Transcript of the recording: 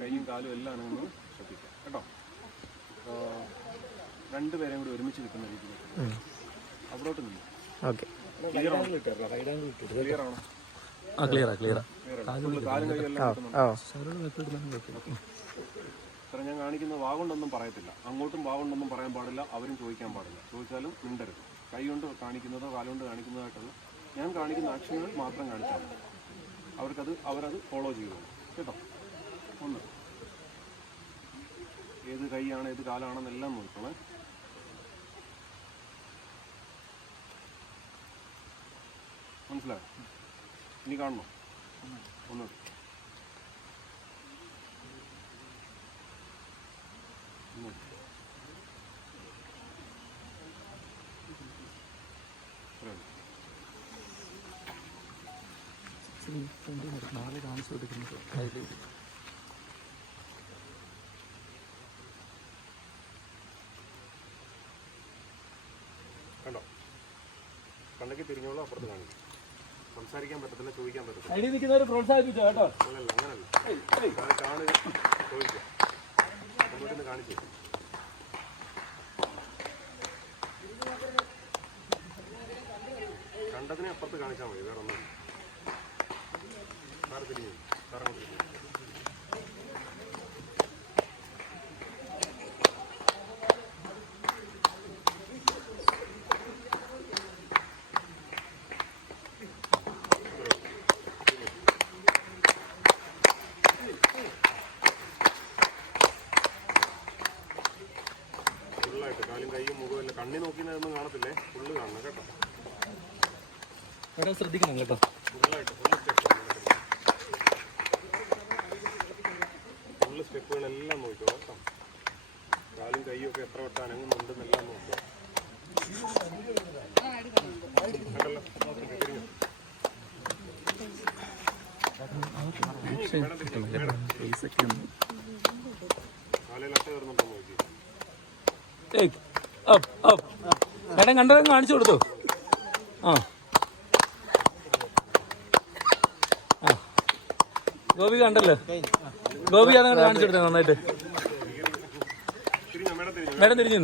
കൈയും കാലും എല്ലാം അനങ്ങുന്നത് ശ്രദ്ധിക്കാം കേട്ടോ? രണ്ടുപേരെയും കൂടി ഒരുമിച്ച് കിട്ടുന്ന രീതിയിൽ അവിടോട്ട് നിന്ന്? ഓക്കെ. ക്ലിയർ ആണോ? ക്ലിയർ ആണോ? ആ സാറേ ഞാൻ കാണിക്കുന്ന വാഗുണ്ടൊന്നും പറയത്തില്ല. അങ്ങോട്ടും വാഗുണ്ടൊന്നും പറയാൻ പാടില്ല. അവരും ചോദിക്കാൻ പാടില്ല. ചോദിച്ചാലും മിണ്ടരുത്. കൈ കൊണ്ട് കാണിക്കുന്നതോ കാലുകൊണ്ട് കാണിക്കുന്നതായിട്ടുള്ള ഞാൻ കാണിക്കുന്ന ആക്ഷനുകൾ മാത്രം കാണിച്ചാൽ മതി. അവർക്കത് അവരത് ഫോളോ ചെയ്തോളൂ. കേട്ടോ? ഒന്ന് ഏത് കൈയാണ് ഏത് കാലാണെന്നെല്ലാം നോക്കണം. മനസ്സിലായോ? ഇനി കാണണോ? ഒന്നുകൂടി. നാളെ കാണിച്ചു കൊടുക്കുന്നത് അതിൽ കണ്ണൊക്കെ തിരിഞ്ഞോളൂ അപ്പുറത്ത് കാണിക്കും. സംസാരിക്കാൻ പറ്റത്തില്ല ചോദിക്കാൻ പറ്റത്തില്ല. ഐഡി നിൽക്കുന്നവർ പ്രോത്സാഹിപ്പിച്ചോ കേട്ടോ? അല്ലല്ല അങ്ങനല്ല. കാണുക ചോദിക്കാം അങ്ങോട്ടൊന്ന് കാണിച്ചു കണ്ടതിനെ അപ്പുറത്ത് കാണിച്ചാൽ മതി വേറെ ഒന്നും സാറ് തിരിഞ്ഞു സാറങ്ങോട്ട് തിരിഞ്ഞു കാലും കൈയും മുഖവും എല്ലാം കണ്ണി നോക്കിയൊന്നും കാണത്തില്ലേ? ഫുള്ള് കാണണം കേട്ടോ. അവിടെ ശ്രദ്ധിക്കണം കേട്ടോ. ഫുള്ളായിട്ട് ഫുള്ള് സ്റ്റെപ്പ് ഫുള്ള് സ്റ്റെപ്പുകളെല്ലാം നോക്കിയോ കേട്ടോ. കാലും കൈയും ഒക്കെ എത്ര വട്ടം അനങ്ങുന്നുണ്ടെന്നെല്ലാം നോക്കുക കണ്ടല്ലോ? അട്ട കയറുന്നുണ്ടോ നോക്കി മേഡം കണ്ടത് കാണിച്ചു കൊടുത്തു. ആ. ഗോപി കണ്ടല്ലോ. ഗോപി അതങ്ങനെ കാണിച്ചു കൊടുത്തേ നന്നായിട്ട്. മേഡം തിരിഞ്ഞു